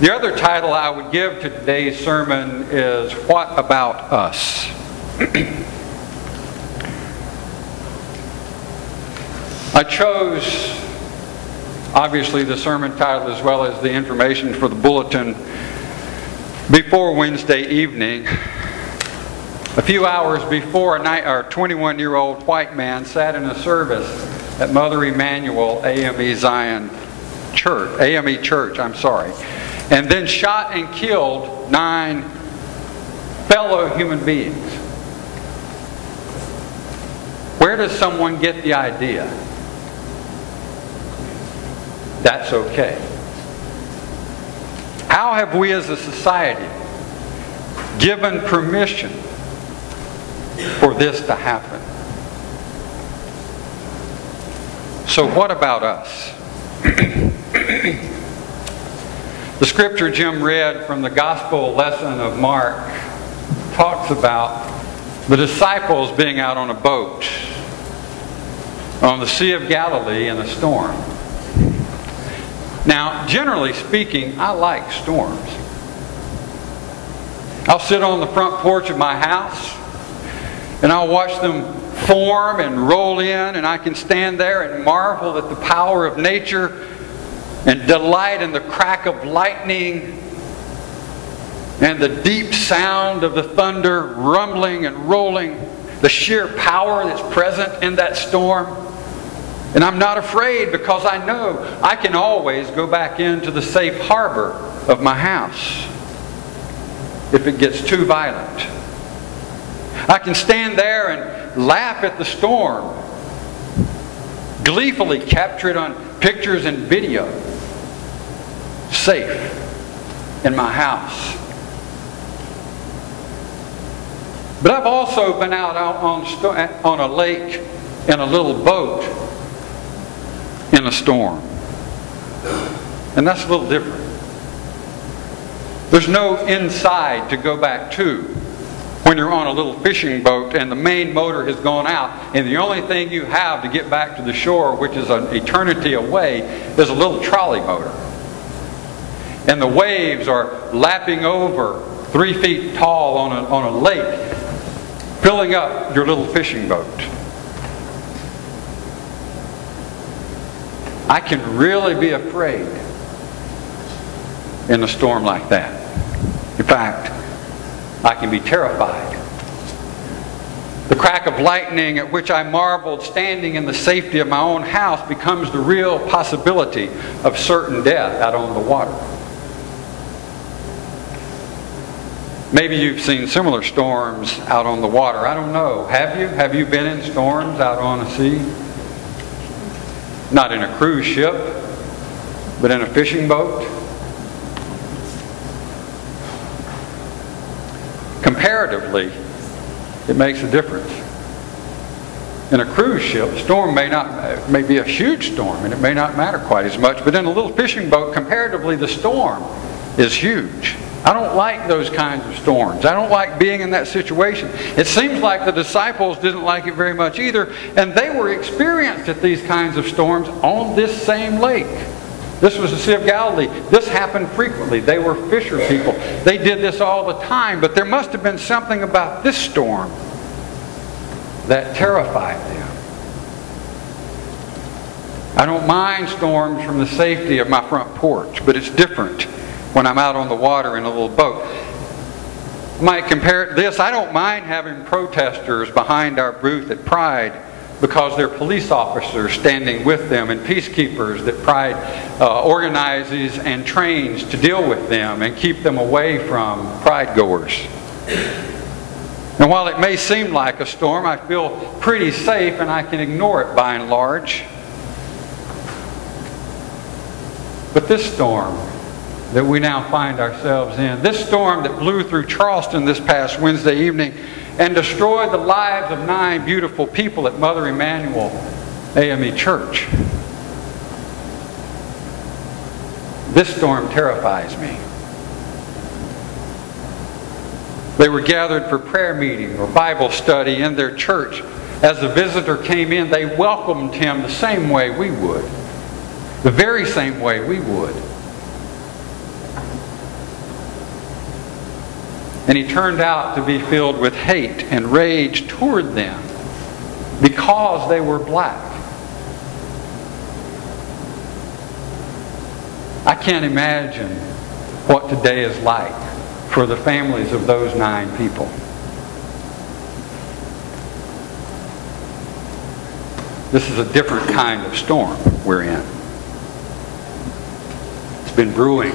The other title I would give to today's sermon is, What About Us? I chose, obviously, the sermon title as well as the information for the bulletin before Wednesday evening. A few hours before, our 21-year-old white man sat in a service at Mother Emanuel AME Church, and then shot and killed 9 fellow human beings. Where does someone get the idea that's okay? How have we as a society given permission for this to happen? So what about us? The scripture Jim read from the gospel lesson of Mark talks about the disciples being out on a boat on the Sea of Galilee in a storm. Now, generally speaking, I like storms. I'll sit on the front porch of my house and I'll watch them form and roll in, and I can stand there and marvel at the power of nature and delight in the crack of lightning and the deep sound of the thunder rumbling and rolling, the sheer power that's present in that storm. And I'm not afraid because I know I can always go back into the safe harbor of my house if it gets too violent. I can stand there and laugh at the storm, gleefully capture it on pictures and video, safe in my house. But I've also been out on a lake in a little boat in a storm. And that's a little different. There's no inside to go back to when you're on a little fishing boat and the main motor has gone out, and the only thing you have to get back to the shore, which is an eternity away, is a little trolley motor. And the waves are lapping over 3 feet tall on a lake, filling up your little fishing boat. I can really be afraid in a storm like that. In fact, I can be terrified. The crack of lightning at which I marveled standing in the safety of my own house becomes the real possibility of certain death out on the water. Maybe you've seen similar storms out on the water. I don't know. Have you? Have you been in storms out on the sea? Not in a cruise ship, but in a fishing boat. Comparatively, it makes a difference. In a cruise ship, a storm may be a huge storm, and it may not matter quite as much. But in a little fishing boat, comparatively, the storm is huge. I don't like those kinds of storms. I don't like being in that situation. It seems like the disciples didn't like it very much either, and they were experienced at these kinds of storms on this same lake. This was the Sea of Galilee. This happened frequently. They were fisher people. They did this all the time, but there must have been something about this storm that terrified them. I don't mind storms from the safety of my front porch, but it's different when I'm out on the water in a little boat. I might compare this. I don't mind having protesters behind our booth at Pride because they're police officers standing with them and peacekeepers that Pride organizes and trains to deal with them and keep them away from Pride goers. And while it may seem like a storm, I feel pretty safe and I can ignore it by and large. But this storm that we now find ourselves in, this storm that blew through Charleston this past Wednesday evening and destroyed the lives of 9 beautiful people at Mother Emanuel AME Church. This storm terrifies me. They were gathered for prayer meeting or Bible study in their church. As the visitor came in, they welcomed him the same way we would. The very same way we would. And he turned out to be filled with hate and rage toward them because they were black. I can't imagine what today is like for the families of those 9 people. This is a different kind of storm we're in. It's been brewing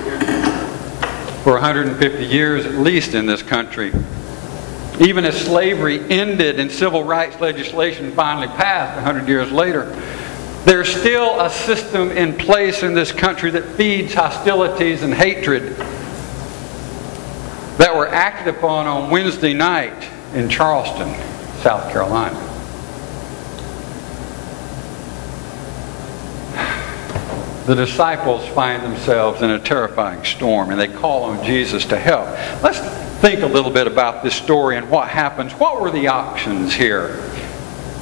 for 150 years at least in this country. Even as slavery ended and civil rights legislation finally passed 100 years later, there's still a system in place in this country that feeds hostilities and hatred that were acted upon on Wednesday night in Charleston, South Carolina. The disciples find themselves in a terrifying storm, and they call on Jesus to help. Let's think a little bit about this story and what happens. What were the options here?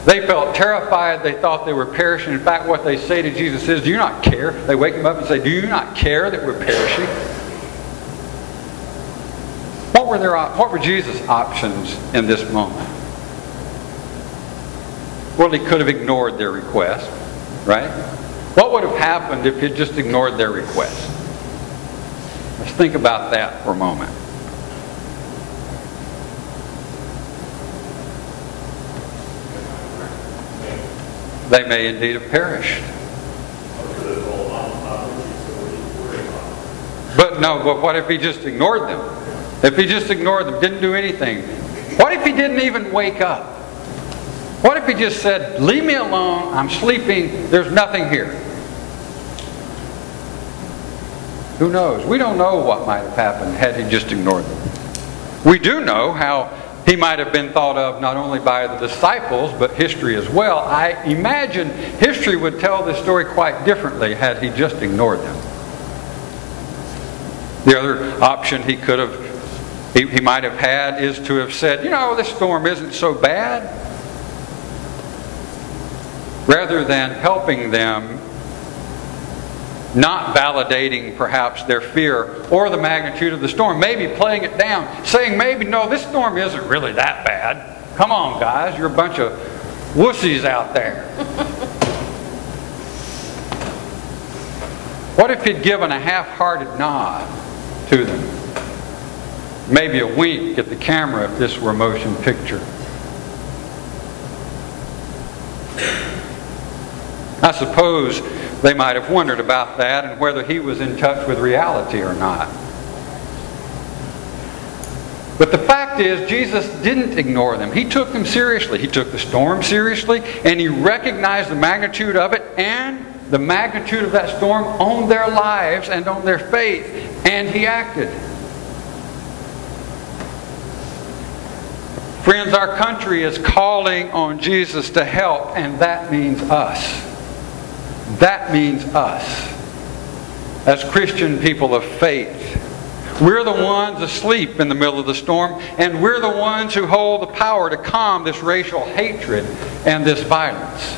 They felt terrified. They thought they were perishing. In fact, what they say to Jesus is, do you not care? They wake him up and say, do you not care that we're perishing? What were Jesus' options in this moment? Well, he could have ignored their request, right? What would have happened if he just ignored their request? Let's think about that for a moment. They may indeed have perished. But what if he just ignored them? If he just ignored them, didn't do anything? What if he didn't even wake up? What if he just said, leave me alone, I'm sleeping, there's nothing here? Who knows? We don't know what might have happened had he just ignored them. We do know how he might have been thought of not only by the disciples, but history as well. I imagine history would tell this story quite differently had he just ignored them. The other option he might have had is to have said, you know, this storm isn't so bad. Rather than helping them, not validating perhaps their fear or the magnitude of the storm, maybe playing it down, saying maybe, no, this storm isn't really that bad. Come on, guys, you're a bunch of wussies out there. What if he'd given a half-hearted nod to them? Maybe a wink at the camera if this were a motion picture. I suppose they might have wondered about that and whether he was in touch with reality or not. But the fact is, Jesus didn't ignore them. He took them seriously. He took the storm seriously, and he recognized the magnitude of it and the magnitude of that storm on their lives and on their faith, and he acted. Friends, our country is calling on Jesus to help, and that means us. That means us as Christian people of faith. We're the ones asleep in the middle of the storm, and we're the ones who hold the power to calm this racial hatred and this violence.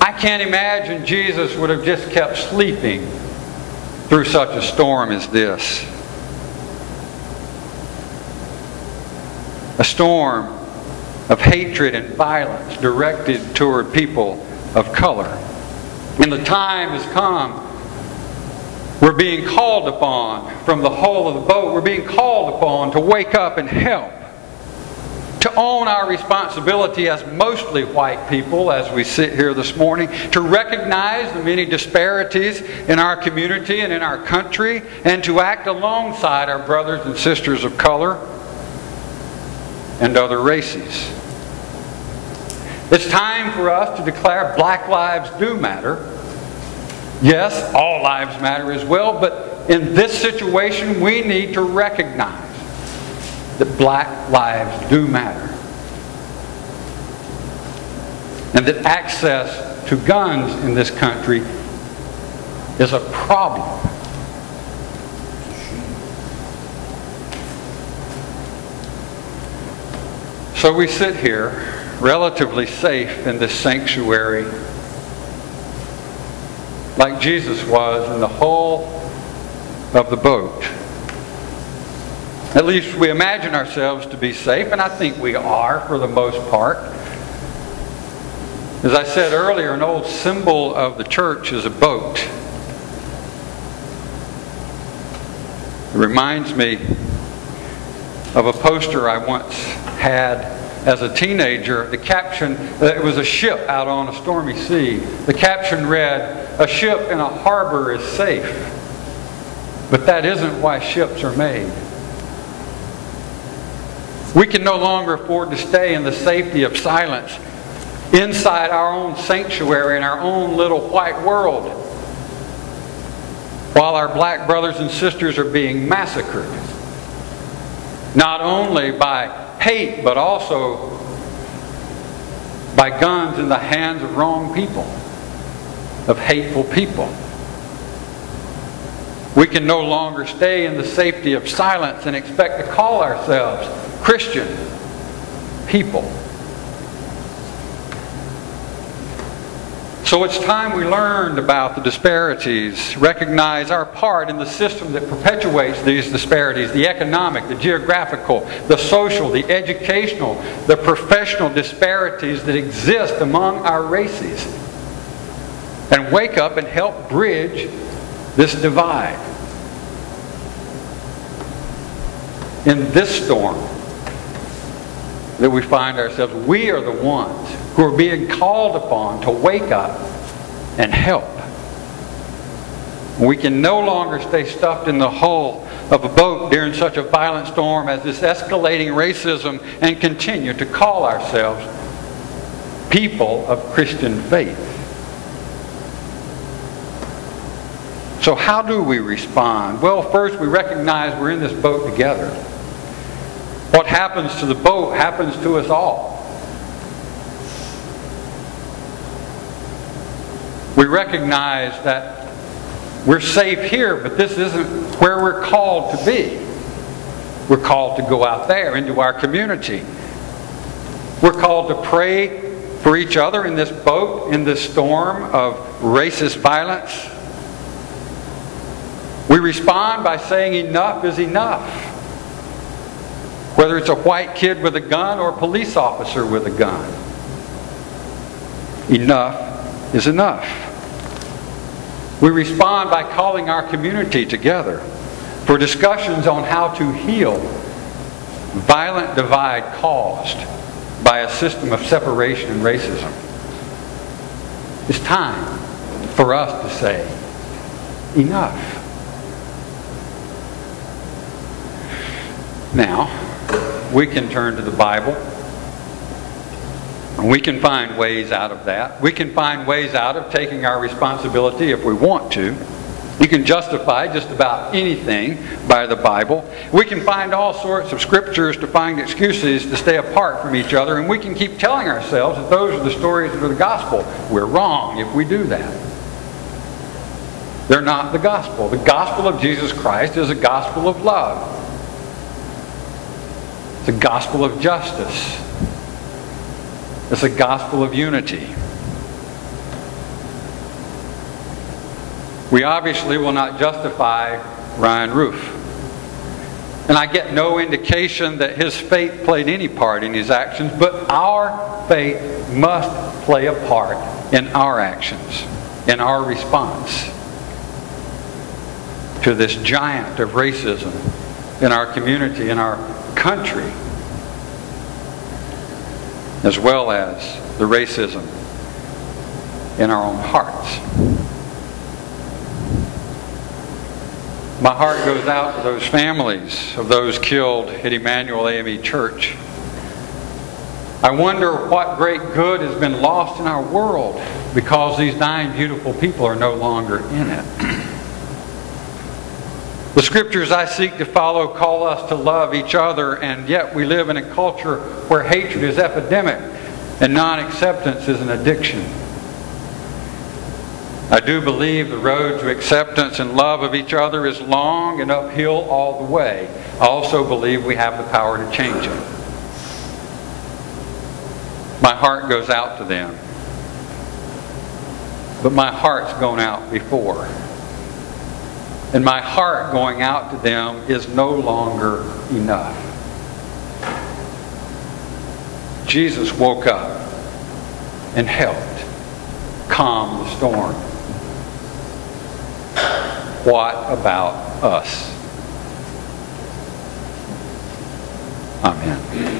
I can't imagine Jesus would have just kept sleeping through such a storm as this. A storm of hatred and violence directed toward people of color. And the time has come. We're being called upon from the hull of the boat. We're being called upon to wake up and help. To own our responsibility as mostly white people as we sit here this morning. To recognize the many disparities in our community and in our country. And to act alongside our brothers and sisters of color and other races. It's time for us to declare black lives do matter. Yes, all lives matter as well, but in this situation we need to recognize that black lives do matter. And that access to guns in this country is a problem. So we sit here relatively safe in this sanctuary, like Jesus was in the hull of the boat. At least we imagine ourselves to be safe, and I think we are for the most part. As I said earlier, an old symbol of the church is a boat. It reminds me of a poster I once had as a teenager. The caption, it was a ship out on a stormy sea. The caption read, "A ship in a harbor is safe, but that isn't why ships are made." We can no longer afford to stay in the safety of silence inside our own sanctuary in our own little white world while our black brothers and sisters are being massacred. Not only by hate, but also by guns in the hands of wrong people, of hateful people. We can no longer stay in the safety of silence and expect to call ourselves Christian people. So it's time we learned about the disparities, recognize our part in the system that perpetuates these disparities, the economic, the geographical, the social, the educational, the professional disparities that exist among our races, and wake up and help bridge this divide. In this storm that we find ourselves, we are the ones who are being called upon to wake up and help. We can no longer stay stuffed in the hull of a boat during such a violent storm as this escalating racism and continue to call ourselves people of Christian faith. So how do we respond? Well, first we recognize we're in this boat together. What happens to the boat happens to us all. We recognize that we're safe here, but this isn't where we're called to be. We're called to go out there into our community. We're called to pray for each other in this boat, in this storm of racist violence. We respond by saying enough is enough. Whether it's a white kid with a gun or a police officer with a gun. Enough is enough. We respond by calling our community together for discussions on how to heal violent divide caused by a system of separation and racism. It's time for us to say enough. Now, we can turn to the Bible. We can find ways out of that. We can find ways out of taking our responsibility if we want to. You can justify just about anything by the Bible. We can find all sorts of scriptures to find excuses to stay apart from each other, and we can keep telling ourselves that those are the stories of the gospel. We're wrong if we do that. They're not the gospel. The gospel of Jesus Christ is a gospel of love. It's a gospel of justice. It's a gospel of unity. We obviously will not justify Ryan Roof. And I get no indication that his faith played any part in his actions, but our faith must play a part in our actions, in our response to this giant of racism in our community, in our country, as well as the racism in our own hearts. My heart goes out to those families of those killed at Emmanuel AME Church. I wonder what great good has been lost in our world because these 9 beautiful people are no longer in it. The scriptures I seek to follow call us to love each other, and yet we live in a culture where hatred is epidemic and non-acceptance is an addiction. I do believe the road to acceptance and love of each other is long and uphill all the way. I also believe we have the power to change it. My heart goes out to them. But my heart's gone out before. and my heart going out to them is no longer enough. Jesus woke up and helped calm the storm. What about us? Amen.